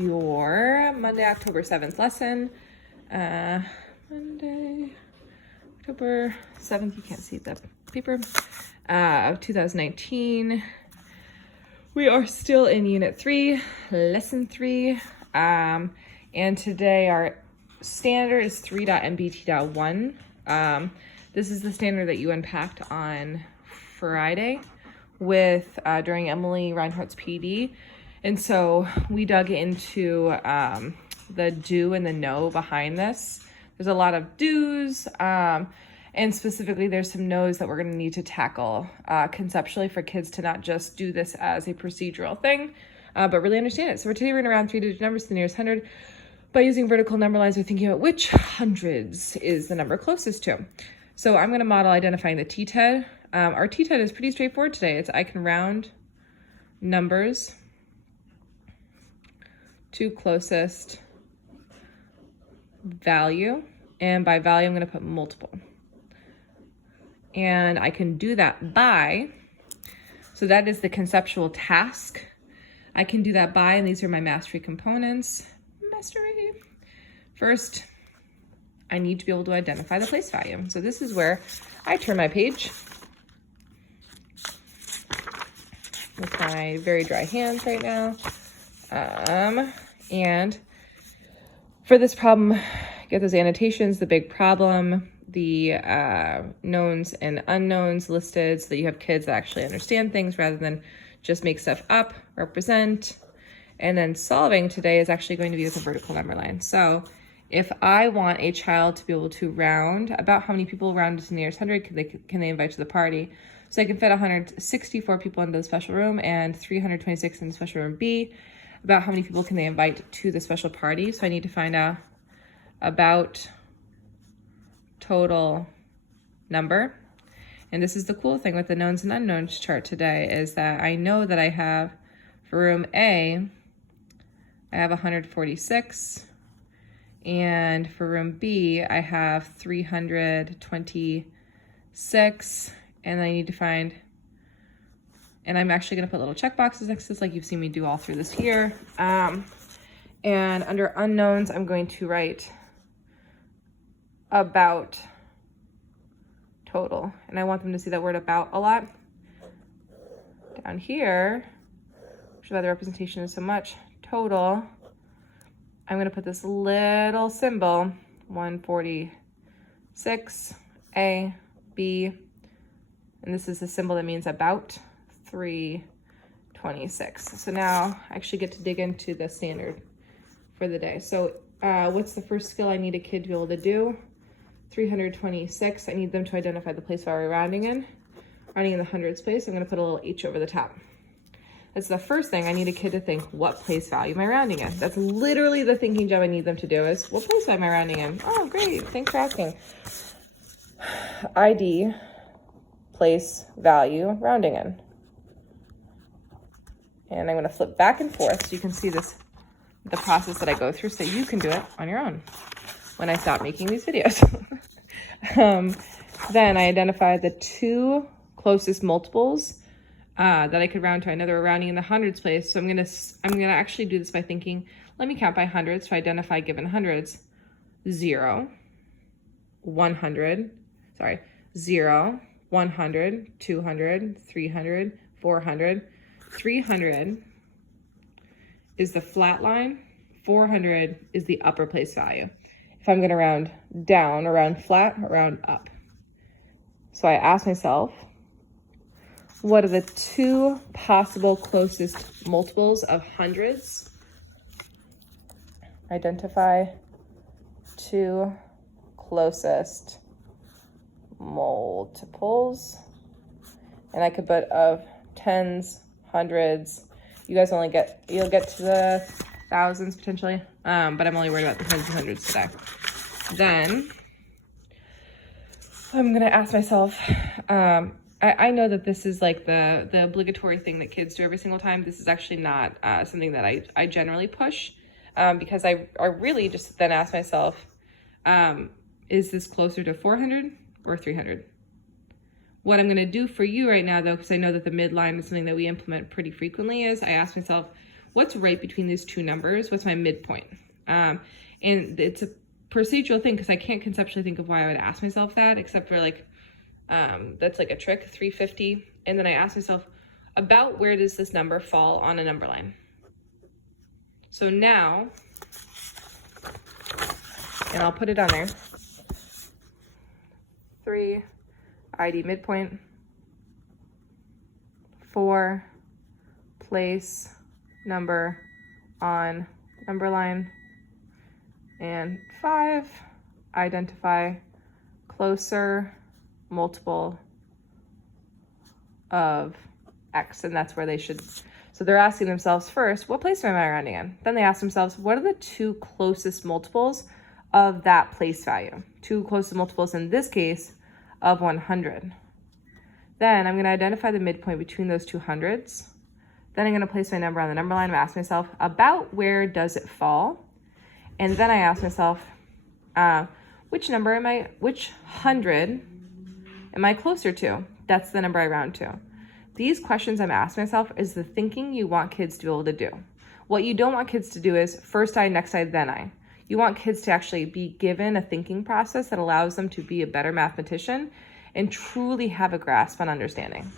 Your Monday, October 7th lesson. Monday, October 7th, you can't see the paper, of 2019. We are still in Unit 3, Lesson 3, and today our standard is 3.mbt.1. This is the standard that you unpacked on Friday with during Emily Reinhardt's PD. And so we dug into the do and the no behind this. There's a lot of do's, and specifically there's some no's that we're gonna need to tackle conceptually for kids to not just do this as a procedural thing, but really understand it. So today we're gonna round 3-digit numbers to the nearest 100 by using vertical number lines. We're thinking about which hundreds is the number closest to. So I'm gonna model identifying the TTED. Our TTED is pretty straightforward today. It's I can round numbers to closest value, and by value I'm going to put multiple, and I can do that by, so that is the conceptual task. I can do that by, and these are my mastery components. Mastery. First, I need to be able to identify the place value. So this is where I turn my page with my very dry hands right now. And for this problem, get those annotations, the big problem, the knowns and unknowns listed so that you have kids that actually understand things rather than just make stuff up, represent. And then solving today is actually going to be with a vertical number line. So if I want a child to be able to round, about how many people rounded to the nearest 100 can they invite to the party? So I can fit 164 people into the special room and 326 in the special room B. About how many people can they invite to the special party? So I need to find out about total number. And this is the cool thing with the knowns and unknowns chart today, is that I know that I have, for room A, I have 146. And for room B, I have 326. And I need to find, and I'm actually gonna put little check boxes next to this like you've seen me do all through this here. And under unknowns, I'm going to write about total. And I want them to see that word about a lot. Down here, which is why the representation is so much, total, I'm gonna put this little symbol, 146, A, B, and this is the symbol that means about 326. So now I actually get to dig into the standard for the day. So what's the first skill I need a kid to be able to do? 326, I need them to identify the place where we're rounding in. Rounding in the hundreds place, I'm gonna put a little H over the top. That's the first thing I need a kid to think, what place value am I rounding in? That's literally the thinking job I need them to do, is what place am I rounding in? Oh, great, thanks for asking. ID, place value, rounding in. And I'm gonna flip back and forth so you can see this, the process that I go through, so you can do it on your own when I stop making these videos. Then I identify the two closest multiples that I could round to. I know they're rounding in the hundreds place, so I'm gonna actually do this by thinking, let me count by hundreds to identify given hundreds. 0, 100, 0, 100, 200, 300, 400. 300 is the flat line, 400 is the upper place value. If I'm gonna round down, or round flat, or round up. So I ask myself, what are the two possible closest multiples of hundreds? Identify two closest multiples. And I could put of tens, hundreds. You guys you'll get to the thousands potentially, but I'm only worried about the tens and hundreds today. Then I'm gonna ask myself, I know that this is like the obligatory thing that kids do every single time. This is actually not something that I generally push, because I really just then ask myself, is this closer to 400 or 300? What I'm gonna do for you right now though, because I know that the midline is something that we implement pretty frequently, is I ask myself, what's right between these two numbers? What's my midpoint? And it's a procedural thing because I can't conceptually think of why I would ask myself that, except for like, that's like a trick, 350. And then I ask myself, about where does this number fall on a number line? So now, and I'll put it on there, 3, ID midpoint, 4, place number on number line, and 5, identify closer multiple of X, and that's where they should. So they're asking themselves first, what place am I rounding in? Then they ask themselves, what are the 2 closest multiples of that place value? 2 closest multiples in this case of 100. Then I'm going to identify the midpoint between those 2 hundreds. Then I'm going to place my number on the number line and ask myself, about where does it fall? And then I ask myself, which 100 am I closer to? That's the number I round to. These questions I'm asking myself is the thinking you want kids to be able to do. What you don't want kids to do is first I, next I, then I. You want kids to actually be given a thinking process that allows them to be a better mathematician and truly have a grasp on understanding.